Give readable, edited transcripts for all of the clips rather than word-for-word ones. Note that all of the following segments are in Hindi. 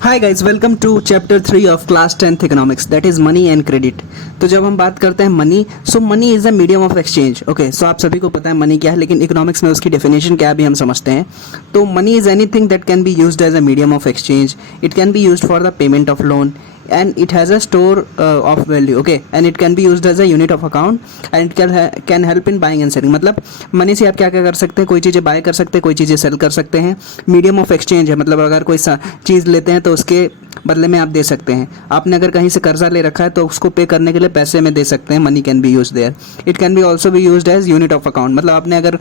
Hi guys, welcome to chapter 3 of class 10th economics, that is money and credit. तो जब हम बात करते हैं money, so money is a medium of exchange. Okay, so आप सभी को पता है मनी क्या है, लेकिन इकोनॉमिक्स में उसकी डेफिनेशन क्या है भी हम समझते हैं। तो money is anything that can be used as a medium of exchange. It can be used for the payment of loan and it has a store of value, okay, and it can be used as a unit of account and it can help in buying and selling। मतलब मनी से आप क्या क्या कर सकते हैं, कोई चीज़ें बाय कर सकते हैं, कोई चीज़ें सेल कर सकते हैं। मीडियम ऑफ एक्सचेंज है, मतलब अगर कोई चीज़ लेते हैं तो उसके बदले में आप दे सकते हैं। आपने अगर कहीं से कर्जा ले रखा है तो उसको पे करने के लिए पैसे में दे सकते हैं। Money can be use there. It can be also be use as unit of account. मतलब आपने अगर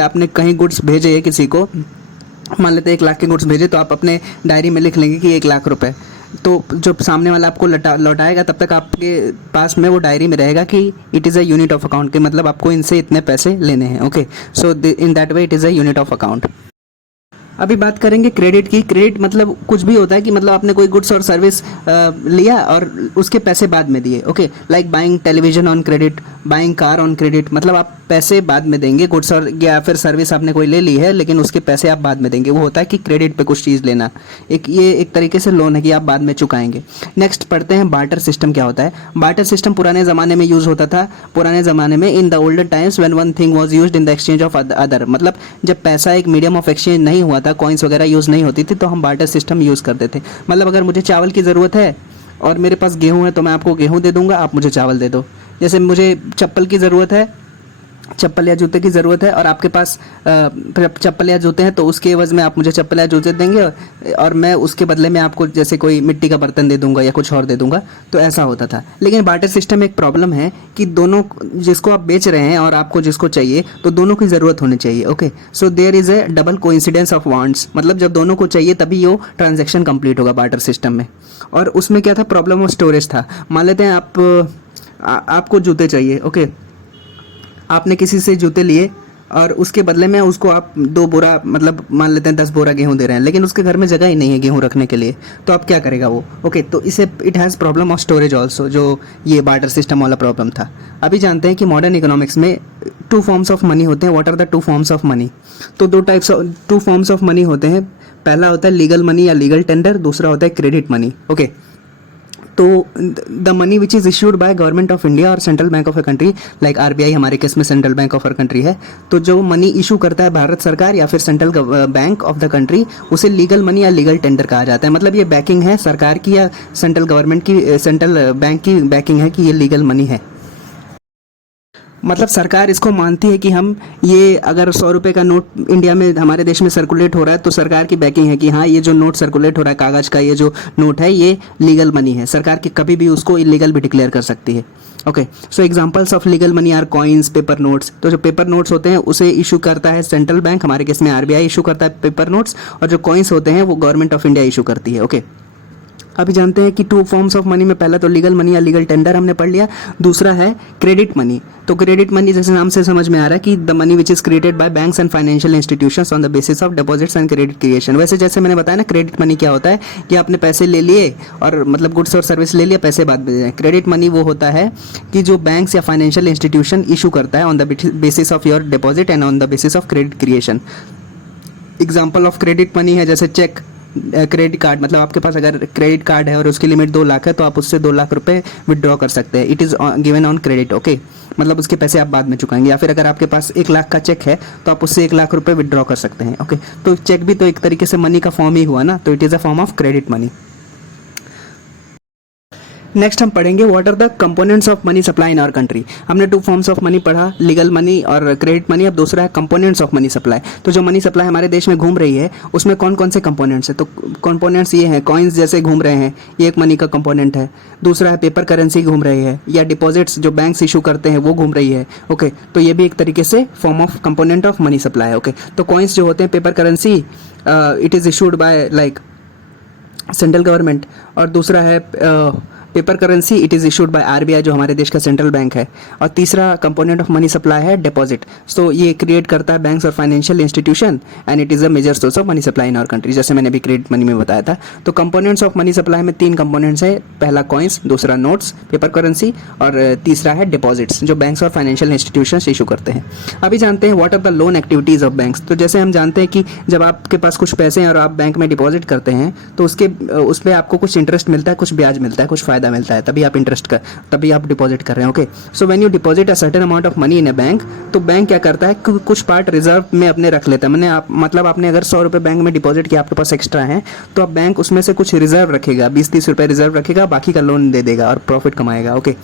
आपने कहीं गुड्स भेजे है किसी को, मान लेते हैं 1 लाख के गुड्स भेजे, तो आप अपने डायरी में लिख लेंगे कि 1 लाख रुपए। तो जब सामने वाला आपको लौटाएगा तब तक आपके पास में वो डायरी में रहेगा कि it is a unit of account, के मतलब आपको इनसे इतने पैसे लेने हैं। Okay, so in that way it is a unit of account. अभी बात करेंगे क्रेडिट की। क्रेडिट मतलब कुछ भी होता है कि मतलब आपने कोई गुड्स और सर्विस लिया और उसके पैसे बाद में दिए। Okay, like buying television on credit, buying car on credit. मतलब आप पैसे बाद में देंगे, गुड्स और या फिर सर्विस आपने कोई ले ली है लेकिन उसके पैसे आप बाद में देंगे। वो होता है कि क्रेडिट पे कुछ चीज़ लेना। ये एक तरीके से लोन है कि आप बाद में चुकाएंगे। नेक्स्ट पढ़ते हैं बार्टर सिस्टम क्या होता है। बार्टर सिस्टम पुराने ज़माने में यूज़ होता था। पुराने ज़माने में in the older times when one thing was used in the exchange of other. मतलब जब पैसा एक मीडियम ऑफ एक्सचेंज नहीं हुआ था, कॉइन्स वगैरह यूज़ नहीं होती थी, तो हम बार्टर सिस्टम यूज़ करते थे। मतलब अगर मुझे चावल की ज़रूरत है और मेरे पास गेहूँ है तो मैं आपको गेहूँ दे दूंगा, आप मुझे चावल दे दो। जैसे मुझे चप्पल की ज़रूरत है, चप्पल या जूते की ज़रूरत है और आपके पास चप्पल या जूते हैं, तो उसके एवज़ में आप मुझे चप्पल या जूते देंगे और मैं उसके बदले में आपको जैसे कोई मिट्टी का बर्तन दे दूंगा या कुछ और दे दूंगा। तो ऐसा होता था। लेकिन बार्टर सिस्टम में एक प्रॉब्लम है कि दोनों, जिसको आप बेच रहे हैं और आपको जिसको चाहिए, तो दोनों की ज़रूरत होनी चाहिए। Okay, so there is a double coincidence of wants. मतलब जब दोनों को चाहिए तभी वो ट्रांजेक्शन कंप्लीट होगा बार्टर सिस्टम में। और उसमें क्या था, प्रॉब्लम ऑफ स्टोरेज था। मान लेते हैं आपको जूते चाहिए। ओके, आपने किसी से जूते लिए और उसके बदले में उसको आप 2 बोरा, मतलब मान लेते हैं 10 बोरा गेहूं दे रहे हैं, लेकिन उसके घर में जगह ही नहीं है गेहूं रखने के लिए। तो आप क्या करेगा वो? ओके, तो इसे it has problem of storage also, जो ये बार्टर सिस्टम वाला प्रॉब्लम था। अभी जानते हैं कि मॉडर्न इकोनॉमिक्स में 2 फॉर्म्स ऑफ मनी होते हैं। What are the 2 forms of money? तो 2 फॉर्म्स ऑफ मनी होते हैं। पहला होता है लीगल मनी या लीगल टेंडर, दूसरा होता है क्रेडिट मनी। ओके, तो the money which is issued by government of India और central bank of a country, like RBI हमारे केस में central bank of our country है। तो जो मनी इशू करता है भारत सरकार या फिर central bank of the country, उसे लीगल मनी या लीगल टेंडर कहा जाता है। मतलब ये बैकिंग है सरकार की या सेंट्रल गवर्नमेंट की, सेंट्रल बैंक की बैकिंग है कि ये लीगल मनी है। मतलब सरकार इसको मानती है कि हम ये, अगर 100 रुपये का नोट इंडिया में हमारे देश में सर्कुलेट हो रहा है, तो सरकार की बैकिंग है कि हाँ, ये जो नोट सर्कुलेट हो रहा है कागज़ का, ये जो नोट है ये लीगल मनी है। सरकार की कभी भी उसको इलीगल भी डिक्लेयर कर सकती है। Okay, so examples of legal money are coins, paper notes. तो जो पेपर नोट्स होते हैं उसे इशू करता है सेंट्रल बैंक, हमारे केस में आरबीआई इशू करता है पेपर नोट्स, और जो कॉइन्स होते हैं वो गवर्नमेंट ऑफ इंडिया इशू करती है। ओके, अभी जानते हैं कि 2 फॉर्म्स ऑफ मनी में पहला तो लीगल मनी या लीगल टेंडर हमने पढ़ लिया, दूसरा है क्रेडिट मनी। तो क्रेडिट मनी जैसे नाम से समझ में आ रहा है कि the money which is created by banks and financial institutions on the basis of deposits and credit creation. वैसे जैसे मैंने बताया ना, क्रेडिट मनी क्या होता है कि आपने पैसे ले लिए और मतलब गुड्स और सर्विस ले लिया, पैसे बाद में दे। क्रेडिट मनी वो होता है कि जो बैंक्स या फाइनेंशियल इंस्टीट्यूशन इशू करता है on the basis of your deposit and on the basis of credit creation. Example of credit money है जैसे चेक, क्रेडिट कार्ड। मतलब आपके पास अगर क्रेडिट कार्ड है और उसकी लिमिट 2 लाख है, तो आप उससे 2 लाख रुपए विड्रॉ कर सकते हैं। It is given on credit. Okay, मतलब उसके पैसे आप बाद में चुकाएंगे। या फिर अगर आपके पास 1 लाख का चेक है तो आप उससे 1 लाख रुपए विड्रॉ कर सकते हैं। ओके, तो चेक भी तो एक तरीके से मनी का फॉर्म ही हुआ ना, तो it is a form of credit money. Next हम पढ़ेंगे what are the components of money supply in our country. हमने 2 फॉर्म्स ऑफ मनी पढ़ा, लीगल मनी और क्रेडिट मनी। अब दूसरा है कंपोनेंट्स ऑफ मनी सप्लाई। तो जो मनी सप्लाई हमारे देश में घूम रही है उसमें कौन कौन से कंपोनेंट्स हैं? तो कंपोनेंट्स ये हैं, कॉइन्स जैसे घूम रहे हैं, ये एक मनी का कंपोनेंट है। दूसरा है पेपर करेंसी घूम रही है, या डिपॉजिट्स जो बैंक्स इशू करते हैं वो घूम रही है। ओके, तो ये भी एक तरीके से form of component of money supply है। ओके, तो कॉइन्स जो होते हैं, paper currency, it is issued by like central government, और दूसरा है paper currency, it is issued by RBI जो हमारे देश का सेंट्रल बैंक है। और तीसरा कंपोनेंट ऑफ मनी सप्लाई है डिपॉजिट। सो ये क्रिएट करता है बैंक्स और financial institution and it is a major source of money supply in our country, जैसे मैंने अभी क्रेडिट मनी में बताया था। तो कंपोनेंट्स ऑफ मनी सप्लाई में 3 कंपोनेंट्स है, पहला कॉइन्स, दूसरा नोट्स पेपर करेंसी और तीसरा है डिपॉजिट्स जो बैंक्स और फाइनेंशियल इंस्टीट्यूशंस इशू करते हैं। अभी जानते हैं what are the loan activities of banks. तो जैसे हम जानते हैं कि जब आपके पास कुछ पैसे हैं और आप बैंक में डिपॉजिट करते हैं तो उस पर आपको कुछ इंटरेस्ट मिलता है, कुछ ब्याज मिलता है, कुछ फ़ायदा मिलता है, तभी आप डिपॉजिट कर रहे हैं। Okay, so when you deposit a certain amount of money in a bank, तो बैंक क्या करता है कि कुछ पार्ट रिजर्व में अपने रख लेता है। मतलब आपने अगर 100 रुपये बैंक में डिपॉजिट किया, आपके पास एक्स्ट्रा है, तो अब बैंक उसमें से कुछ रिजर्व रखेगा, 20-30 रुपये रिजर्व रखेगा, बाकी का लोन दे देगा और प्रॉफिट कमाएगा। Okay,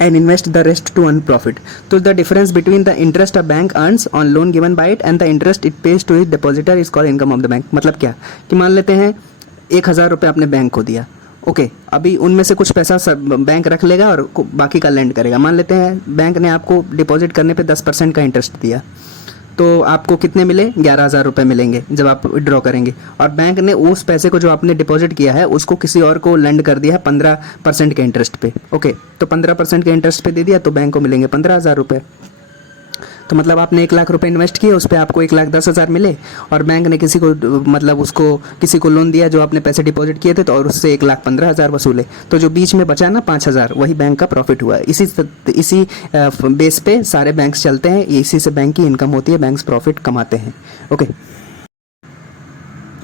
and invest the rest to earn profit. So the difference between the interest a bank earns on loan given by it and the interest it pays to its depositor is called income of the bank. मतलब क्या कि मान लेते हैं 1000 रुपये आपने बैंक को दिया, ओके, अभी उनमें से कुछ पैसा बैंक रख लेगा और बाकी का लेंड करेगा। मान लेते हैं बैंक ने आपको डिपॉजिट करने पे 10% का इंटरेस्ट दिया, तो आपको कितने मिले? 11,000 रुपये मिलेंगे जब आप विड्रॉ करेंगे। और बैंक ने उस पैसे को जो आपने डिपॉजिट किया है उसको किसी और को लेंड कर दिया है 15% के इंटरेस्ट पे। ओके, तो 15% के इंटरेस्ट पे दे दिया तो बैंक को मिलेंगे 15,000 रुपये। तो मतलब आपने 1 लाख रुपए इन्वेस्ट किए, उस पर आपको 1,10,000 मिले और बैंक ने किसी को लोन दिया जो आपने पैसे डिपॉजिट किए थे, तो और उससे 1,15,000 वसूले। तो जो बीच में बचा ना 5,000, वही बैंक का प्रॉफिट हुआ। इसी बेस पे सारे बैंक्स चलते हैं, इसी से बैंक की इनकम होती है, बैंक्स प्रॉफिट कमाते हैं। ओके,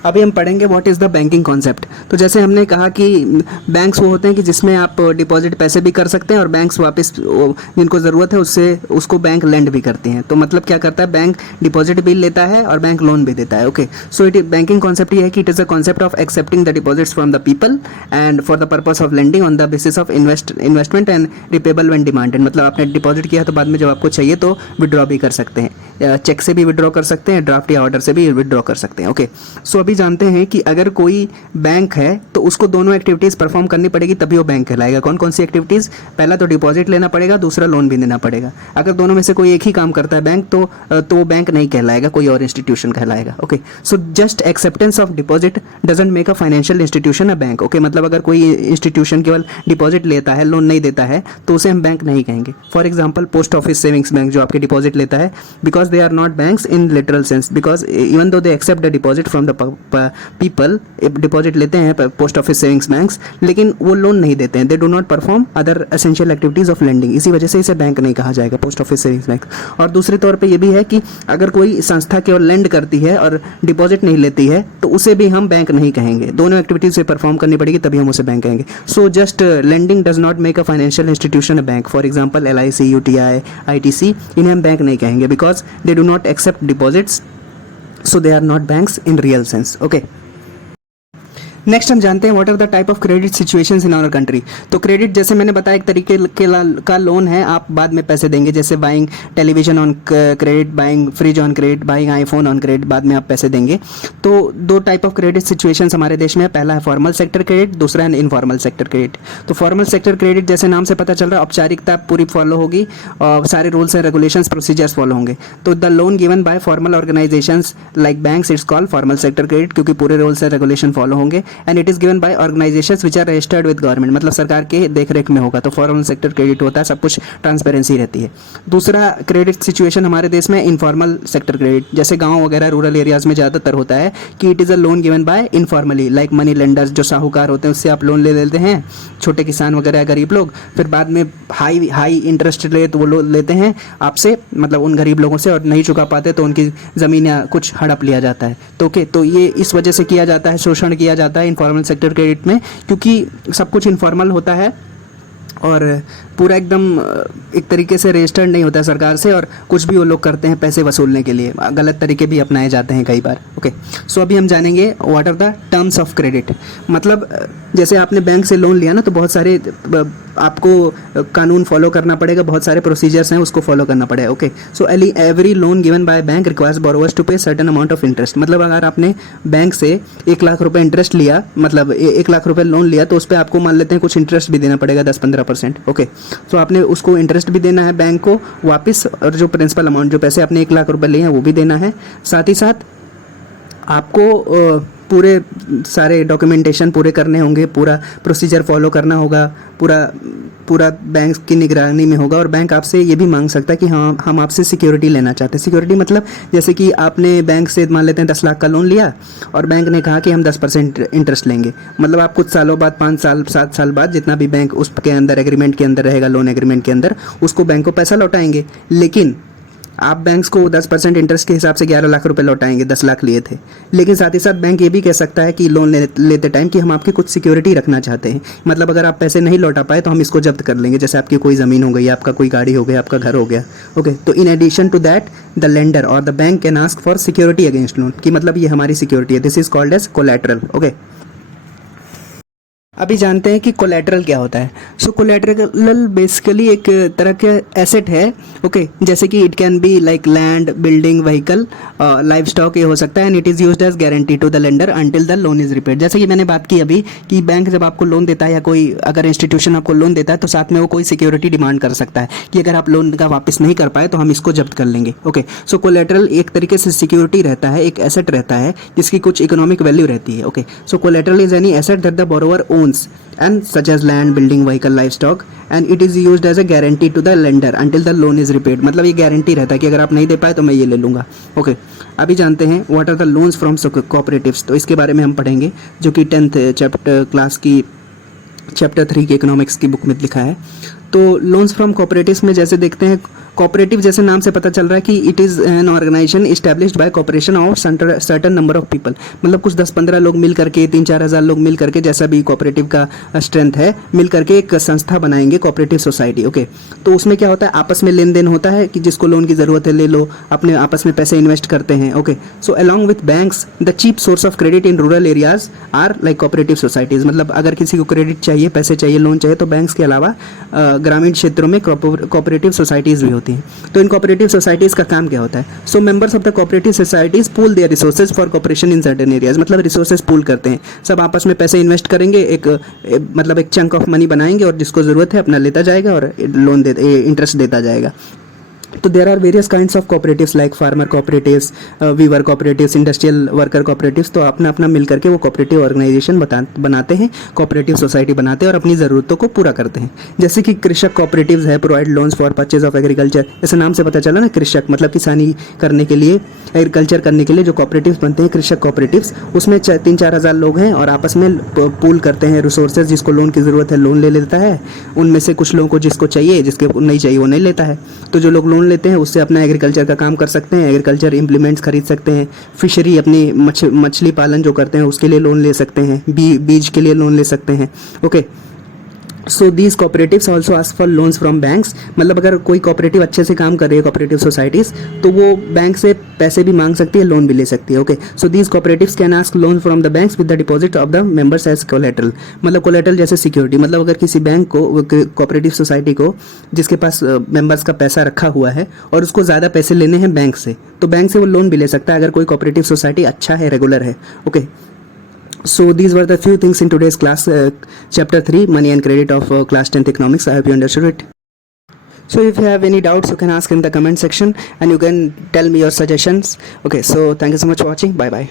अभी हम पढ़ेंगे what is the banking concept. तो जैसे हमने कहा कि बैंक्स वो होते हैं कि जिसमें आप डिपॉजिट पैसे भी कर सकते हैं और बैंक्स वापस जिनको ज़रूरत है उसको बैंक लेंड भी करते हैं। तो मतलब क्या करता है, बैंक डिपॉजिट भी लेता है और बैंक लोन भी देता है। ओके, सो बैंकिंग कॉन्सेप्ट ये है कि it is a concept of accepting the deposits from the people and for the purpose of lending on the basis of investment and repayable when demanded. मतलब आपने डिपॉजिट किया तो बाद में जब आपको चाहिए तो विड्रॉ भी कर सकते हैं, चेक से भी विड्रॉ कर सकते हैं, ड्राफ्ट या ऑर्डर से भी विड्रॉ कर सकते हैं। ओके, सो अभी जानते हैं कि अगर कोई बैंक है तो उसको दोनों एक्टिविटीज़ परफॉर्म करनी पड़ेगी तभी वो बैंक कहलाएगा। कौन कौन सी एक्टिविटीज़? पहला तो डिपॉजिट लेना पड़ेगा, दूसरा लोन भी देना पड़ेगा। अगर दोनों में से कोई एक ही काम करता है बैंक, तो वो बैंक नहीं कहलाएगा, कोई और इंस्टीट्यूशन कहलाएगा। Okay, so just acceptance of deposit doesn't make a financial institution a bank. Okay, मतलब अगर कोई इंस्टीट्यूशन केवल डिपॉजिट लेता है, लोन नहीं देता है, तो उसे हम बैंक नहीं कहेंगे। For example post office savings bank जो आपके डिपॉजिट लेता है, because they are not banks in literal sense, because even though they accept the deposit from the people, deposit लेते हैं पोस्ट ऑफिस सेविंग्स बैंक्स, लेकिन वो लोन नहीं देते हैं, दे do not perform other essential activities of lending. इसी वजह से इसे बैंक नहीं कहा जाएगा, पोस्ट ऑफिस सेविंग्स बैंक। और दूसरे तौर पे ये भी है कि अगर कोई संस्था केवल लेंड करती है और डिपॉजिट नहीं लेती है तो उसे भी हम बैंक नहीं कहेंगे, दोनों एक्टिविटीज से परफॉर्म करनी पड़ेगी तभी हम उसे बैंक कहेंगे। So just lending does not make a financial institution a bank. For example LIC, UTI, ITC, इन्हें हम बैंक नहीं कहेंगे because they do not accept deposits, so they are not banks in real sense. Okay, next हम जानते हैं what are the type of credit situations in our country. तो क्रेडिट जैसे मैंने बताया एक तरीके का लोन है, आप बाद में पैसे देंगे, जैसे buying television on credit, buying fridge on credit, buying iPhone on credit, बाद में आप पैसे देंगे। तो 2 टाइप ऑफ क्रेडिट सिचुएशंस हमारे देश में है, पहला है फॉर्मल सेक्टर क्रेडिट, दूसरा है इनफॉर्मल सेक्टर क्रेडिट। तो फॉर्मल सेक्टर क्रेडिट जैसे नाम से पता चल रहा है औपचारिकता पूरी फॉलो होगी और सारे rules and regulations procedures follow होंगे। तो the loan given by formal organizations like banks it's called formal sector credit, क्योंकि पूरे रूल्स एंड रेगुलेशन फॉलो होंगे। And it is given by organizations which are registered with government, मतलब सरकार के देखरेख में होगा। तो फॉर्मल सेक्टर क्रेडिट होता है, सब कुछ ट्रांसपेरेंसी रहती है। दूसरा क्रेडिट सिचुएशन हमारे देश में इनफॉर्मल सेक्टर क्रेडिट, जैसे गांव वगैरह रूरल एरियाज में ज़्यादातर होता है कि it is a loan given bye informally, like money lenders जो साहूकार होते हैं उससे आप लोन ले लेते हैं, छोटे किसान वगैरह गरीब लोग, फिर बाद में हाई इंटरेस्ट रेट वो लोन लेते हैं आपसे, मतलब उन गरीब लोगों से, और नहीं चुका पाते तो उनकी ज़मीन या कुछ हड़प लिया जाता है। तो ओके, तो ये इस वजह से किया जाता है, शोषण किया जाता है इनफॉर्मल सेक्टर क्रेडिट में, क्योंकि सब कुछ इनफॉर्मल होता है और पूरा एकदम एक तरीके से रजिस्टर्ड नहीं होता है सरकार से, और कुछ भी वो लोग करते हैं पैसे वसूलने के लिए, गलत तरीके भी अपनाए जाते हैं कई बार। ओके, सो अभी हम जानेंगे what are the terms of credit. मतलब जैसे आपने बैंक से लोन लिया ना, तो बहुत सारे आपको कानून फॉलो करना पड़ेगा, बहुत सारे प्रोसीजर्स हैं उसको फॉलो करना पड़ेगा। Okay, so every loan given by bank requires borrowers to pay certain amount of interest. मतलब अगर आपने बैंक से 1 लाख रुपए इंटरेस्ट लिया, मतलब 1 लाख रुपए लोन लिया, तो उस पर आपको मान लेते हैं कुछ इंटरेस्ट भी देना पड़ेगा 10-15%। ओके, तो आपने उसको इंटरेस्ट भी देना है बैंक को वापस, और जो प्रिंसिपल अमाउंट जो पैसे आपने 1 लाख रुपए लिए हैं वो भी देना है। साथ ही साथ आपको पूरे सारे डॉक्यूमेंटेशन पूरे करने होंगे, पूरा प्रोसीजर फॉलो करना होगा, पूरा पूरा बैंक की निगरानी में होगा। और बैंक आपसे ये भी मांग सकता है कि हाँ हम आपसे सिक्योरिटी लेना चाहते हैं। सिक्योरिटी मतलब जैसे कि आपने बैंक से मान लेते हैं 10 लाख का लोन लिया और बैंक ने कहा कि हम 10% इंटरेस्ट लेंगे, मतलब आप कुछ सालों बाद 5 साल 7 साल बाद जितना भी बैंक उसके अंदर एग्रीमेंट के अंदर रहेगा, लोन एग्रीमेंट के अंदर, उसको बैंक को पैसा लौटाएंगे। लेकिन आप बैंक्स को 10% इंटरेस्ट के हिसाब से 11 लाख रुपए लौटाएंगे, 10 लाख लिए थे। लेकिन साथ ही साथ बैंक ये भी कह सकता है कि लोन लेते टाइम कि हम आपकी कुछ सिक्योरिटी रखना चाहते हैं, मतलब अगर आप पैसे नहीं लौटा पाए तो हम इसको जब्त कर लेंगे, जैसे आपकी कोई ज़मीन हो गई, आपका कोई गाड़ी हो गया, आपका घर हो गया। ओके, तो in addition to that the lender और the bank can ask for security against loan, कि मतलब ये हमारी सिक्योरिटी है, this is called as collateral. Okay, अभी जानते हैं कि कोलैटरल क्या होता है। सो कोलैटरल बेसिकली एक तरह के एसेट है। ओके, जैसे कि it can be like land, building, vehicle, livestock, ये हो सकता है। And it is used as guarantee to the lender until the loan is repaid. जैसे कि मैंने बात की अभी कि बैंक जब आपको लोन देता है या कोई अगर इंस्टीट्यूशन आपको लोन देता है तो साथ में वो कोई सिक्योरिटी डिमांड कर सकता है कि अगर आप लोन का वापस नहीं कर पाए तो हम इसको जब्त कर लेंगे। ओके, सो कोलैटरल एक तरीके से सिक्योरिटी रहता है, एक एसेट रहता है जिसकी कुछ इकोनॉमिक वैल्यू रहती है। Okay, so collateral is any asset that the borrower owns and such as land, building, vehicle, livestock and it is used as a guarantee to the lender until the loan is repaid। मतलब ये गारंटी रहता है कि अगर आप नहीं दे पाए तो मैं ये ले लूँगा। ओके, अभी जानते हैं what are the loans from cooperatives. तो इसके बारे में हम पढ़ेंगे, जो कि 10th चैप्टर क्लास की चैप्टर 3 की इकोनॉमिक्स की बुक में लिखा है। तो लोन्स फ्रॉम कोऑपरेटिव्स में जैसे देखते हैं, कोऑपरेटिव जैसे नाम से पता चल रहा है कि it is an organization established by cooperation of certain number of people, मतलब कुछ 10-15 लोग मिल करके, 3-4 हज़ार लोग मिल करके, जैसा भी कोऑपरेटिव का स्ट्रेंथ है, मिल करके एक संस्था बनाएंगे, कोऑपरेटिव सोसाइटी। ओके, तो उसमें क्या होता है, आपस में लेन देन होता है कि जिसको लोन की ज़रूरत है ले लो, अपने आपस में पैसे इन्वेस्ट करते हैं। Okay, so along with banks the cheap source of credit in rural areas are like cooperative societies. मतलब अगर किसी को क्रेडिट चाहिए, पैसे चाहिए, लोन चाहिए, तो बैंक्स के अलावा ग्रामीण क्षेत्रों में कोऑपरेटिव सोसाइटीज़ भी होती हैं। तो इन कोऑपरेटिव सोसाइटीज़ का काम क्या होता है? So members of the cooperative societies pool their resources for cooperation in certain areas. मतलब रिसोर्सेज पूल करते हैं, सब आपस में पैसे इन्वेस्ट करेंगे, मतलब एक चंक ऑफ मनी बनाएंगे और जिसको ज़रूरत है अपना लेता जाएगा और लोन इंटरेस्ट देता जाएगा। तो there are various kinds of cooperatives like farmer cooperatives, weaver cooperatives, industrial worker cooperatives. तो अपना अपना मिल करके वो कोऑपरेटिव ऑर्गेनाइजेशन बनाते हैं, कोऑपरेटिव सोसाइटी बनाते हैं और अपनी ज़रूरतों को पूरा करते हैं। जैसे कि कृषक कोऑपरेटिव्स है, provide loans for purchase of agriculture. ऐसे नाम से पता चला ना, कृषक मतलब किसानी करने के लिए, एग्रीकल्चर करने के लिए जो कोऑपरेटिव्स बनते हैं, कृषक कोऑपरेटिव्स, उसमें 3-4 हज़ार लोग हैं और आपस में पूल करते हैं रिसोर्सेज। जिसको लोन की ज़रूरत है लोन ले लेता है, उनमें से कुछ लोगों को जिसको चाहिए, जिसके नहीं चाहिए वो नहीं लेता है। तो जो लोग लोन लेते हैं उससे अपना एग्रीकल्चर का काम कर सकते हैं, एग्रीकल्चर इंप्लीमेंट्स खरीद सकते हैं, फिशरी अपनी मछली पालन जो करते हैं उसके लिए लोन ले सकते हैं, बीज के लिए लोन ले सकते हैं। Okay, so these cooperatives also ask for loans from banks. मतलब अगर कोई कोऑपरेटिव अच्छे से काम कर रही है, कोऑपरेटिव सोसाइटीज़, तो वो बैंक से पैसे भी मांग सकती है, लोन भी ले सकती है। Okay, so these cooperatives can ask loan from the banks with the deposit of the members as collateral. मतलब कोलेटरल जैसे सिक्योरिटी। मतलब अगर किसी बैंक को, कोऑपरेटिव सोसाइटी को, जिसके पास मेंबर्स का पैसा रखा हुआ है और उसको ज़्यादा पैसे लेने हैं बैंक से, तो बैंक से वो लोन भी ले सकता है अगर कोई कोऑपरेटिव सोसाइटी अच्छा है, रेगुलर है। Okay, so these were the few things in today's class, chapter 3 money and credit of class 10th economics. I hope you understood it. So if you have any doubts you can ask in the comment section and you can tell me your suggestions. Okay, so thank you so much for watching. Bye bye.